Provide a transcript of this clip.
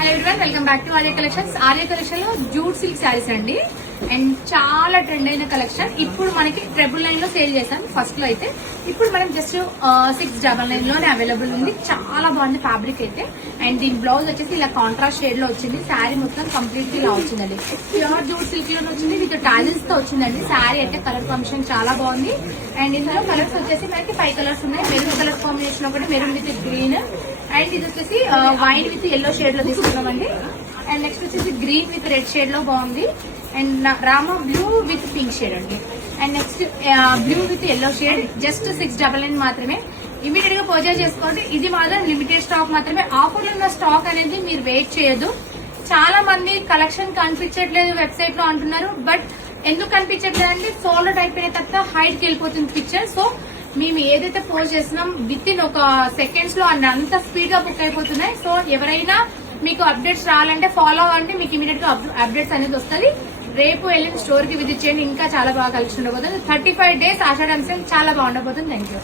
Hello everyone, welcome back to Arya collections. Arya collection లో jute silk saris అండి. And చాలా trend అయిన కలెక్షన్. ఇప్పుడు మనకి 999 లో సేల్ చేసాం ఫస్ట్ లో అయితే. ఇప్పుడు మనం జస్ట్ 699 లోనే అవైలబుల్ ఉంది. చాలా బాగుంది ఫ్యాబ్రిక్ అయితే. అండ్ దీని బ్లౌజ్ వచ్చేసి ఇలా కాంట్రాస్ట్ షేడ్ లో వచ్చింది. శారీ మొత్తం కంప్లీట్ ఇలా వచ్చిందండి. ప్యూర్ జూట్ సిల్క్ లో వచ్చింది విత్ టాజిల్స్ తో వచ్చిందండి. శారీ అయితే కలర్ కాంబినేషన్ చాలా బాగుంది. అండ్ ఇందులో కలర్స్ వచ్చేసి మనకి 5 కలర్స్ ఉన్నాయి. మెరూన్ కలర్ కాంబినేషన్ ఒకటి, మెరూన్ విత్ గ్రీన్, అండ్ ఇది వచ్చేసి వైన్ విత్ ఎల్లో షేడ్ లో తీసుకున్నామండి. అండ్ నెక్స్ట్ వచ్చేసి గ్రీన్ విత్ రెడ్ షేడ్ లో బాగుంది. And Rama blue with pink shade అండి. And next blue with yellow shade. Just 699 మాత్రమే. ఇమీడియట్ గా పర్చేజ్ చేసుకోండి. ఇది మాత్రం లిమిటెడ్ స్టాక్ మాత్రమే. ఆఫర్లో ఉన్న స్టాక్ అనేది మీరు వెయిట్ చేయొద్దు. చాలా మంది కలెక్షన్ కనిపించట్లేదు వెబ్సైట్ లో అంటున్నారు. బట్ ఎందుకు కనిపించట్లేదు అంటే సోల్డ్ అవుట్ అయిపోయిన తర్వాత హైట్ కి వెళ్ళిపోతుంది పిక్చర్. సో మేము ఏదైతే పోస్ట్ చేస్తున్నాం విత్ ఇన్ ఒక సెకండ్స్ లో అంత స్పీడ్ గా బుక్ అయిపోతున్నాయి. సో ఎవరైనా మీకు అప్డేట్స్ రావాలంటే ఫాలో అవ్వండి. మీకు ఇమీడియట్ గా అప్డేట్స్ అనేది వస్తుంది. రేపు వెళ్ళిన స్టోర్ కి విజిట్ చేయండి. ఇంకా చాలా బాగా కలెక్షన్ ఉండబోతుంది. 35 days ఆషాఢం సేల్ చాలా బాగుండబోతుంది. Thank you.